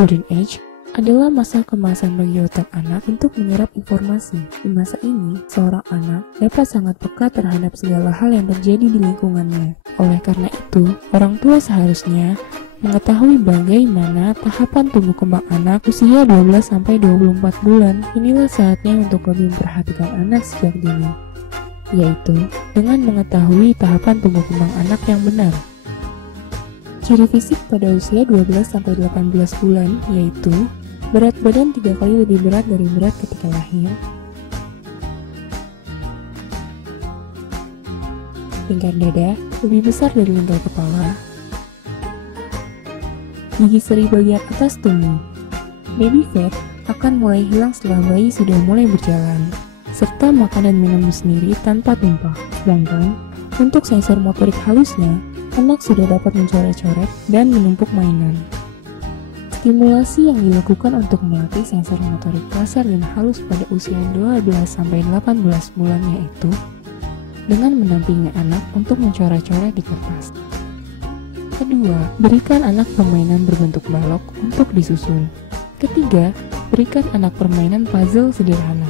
Golden Age adalah masa kemasan bagi otak anak untuk menyerap informasi. Di masa ini, seorang anak dapat sangat peka terhadap segala hal yang terjadi di lingkungannya. Oleh karena itu, orang tua seharusnya mengetahui bagaimana tahapan tumbuh kembang anak usia 12-24 bulan. Inilah saatnya untuk lebih memperhatikan anak sejak dini, yaitu dengan mengetahui tahapan tumbuh kembang anak yang benar. Ciri fisik pada usia 12-18 bulan yaitu berat badan 3 kali lebih berat dari berat ketika lahir, lingkar dada lebih besar dari lingkar kepala, gigi seri bagian atas tumbuh. Baby fat akan mulai hilang setelah bayi sudah mulai berjalan, serta makan dan minum sendiri tanpa tumpah. Sedangkan untuk sensor motorik halusnya, anak sudah dapat mencoret-coret dan menumpuk mainan. Stimulasi yang dilakukan untuk melatih sensor motorik kasar dan halus pada usia 12-18 bulan yaitu dengan mendampingi anak untuk mencoret-coret di kertas. Kedua, berikan anak permainan berbentuk balok untuk disusun. Ketiga, berikan anak permainan puzzle sederhana.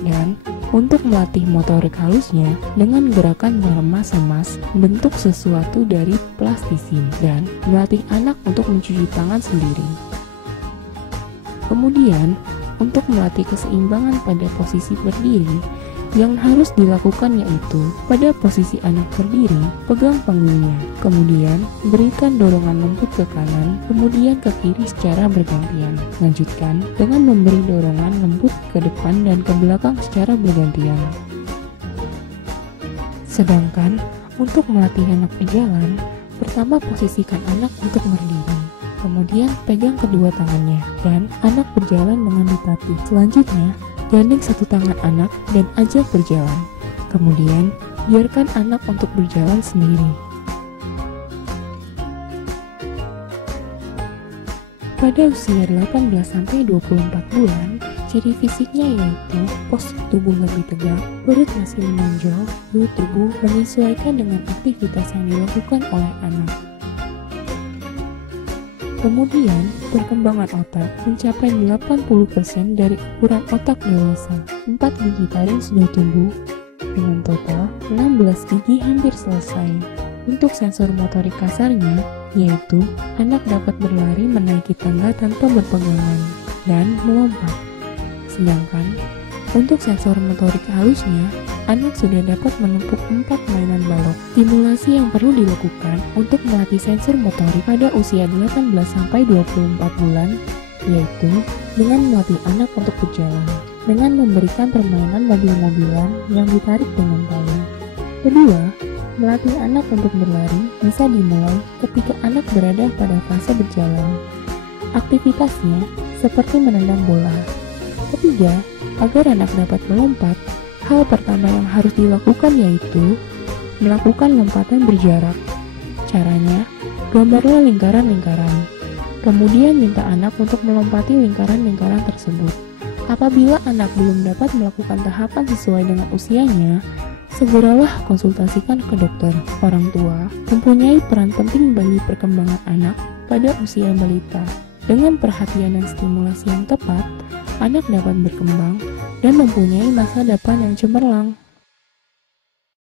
Dan untuk melatih motorik halusnya dengan gerakan meremas-emas bentuk sesuatu dari plastisin dan melatih anak untuk mencuci tangan sendiri. Kemudian, untuk melatih keseimbangan pada posisi berdiri, yang harus dilakukan yaitu pada posisi anak berdiri, pegang panggungnya, kemudian berikan dorongan lembut ke kanan, kemudian ke kiri secara bergantian. Lanjutkan dengan memberi dorongan lembut ke depan dan ke belakang secara bergantian. Sedangkan untuk melatih anak berjalan, pertama posisikan anak untuk berdiri, kemudian pegang kedua tangannya, dan anak berjalan dengan ditatih. Selanjutnya, gandeng satu tangan anak dan ajak berjalan. Kemudian, biarkan anak untuk berjalan sendiri. Pada usia 18-24 bulan, ciri fisiknya yaitu postur tubuh lebih tegak, perut masih menonjol, bulu tubuh menyesuaikan dengan aktivitas yang dilakukan oleh anak. Kemudian, perkembangan otak mencapai 80% dari ukuran otak dewasa. 4 gigi taring sudah tumbuh, dengan total 16 gigi hampir selesai. Untuk sensor motorik kasarnya, yaitu anak dapat berlari menaiki tangga tanpa berpegangan dan melompat. Sedangkan, untuk sensor motorik halusnya, anak sudah dapat menumpuk 4 mainan balok. Stimulasi yang perlu dilakukan untuk melatih sensor motorik pada usia 18-24 bulan yaitu dengan melatih anak untuk berjalan, dengan memberikan permainan mobil-mobilan yang ditarik dengan tali. Kedua, melatih anak untuk berlari bisa dimulai ketika anak berada pada fase berjalan. Aktivitasnya seperti menendang bola. Ketiga, agar anak dapat melompat, hal pertama yang harus dilakukan yaitu melakukan lompatan berjarak. Caranya, gambarlah lingkaran-lingkaran. Kemudian minta anak untuk melompati lingkaran-lingkaran tersebut. Apabila anak belum dapat melakukan tahapan sesuai dengan usianya, segeralah konsultasikan ke dokter. Orang tua mempunyai peran penting bagi perkembangan anak pada usia balita. Dengan perhatian dan stimulasi yang tepat, anak dapat berkembang dan mempunyai masa depan yang cemerlang.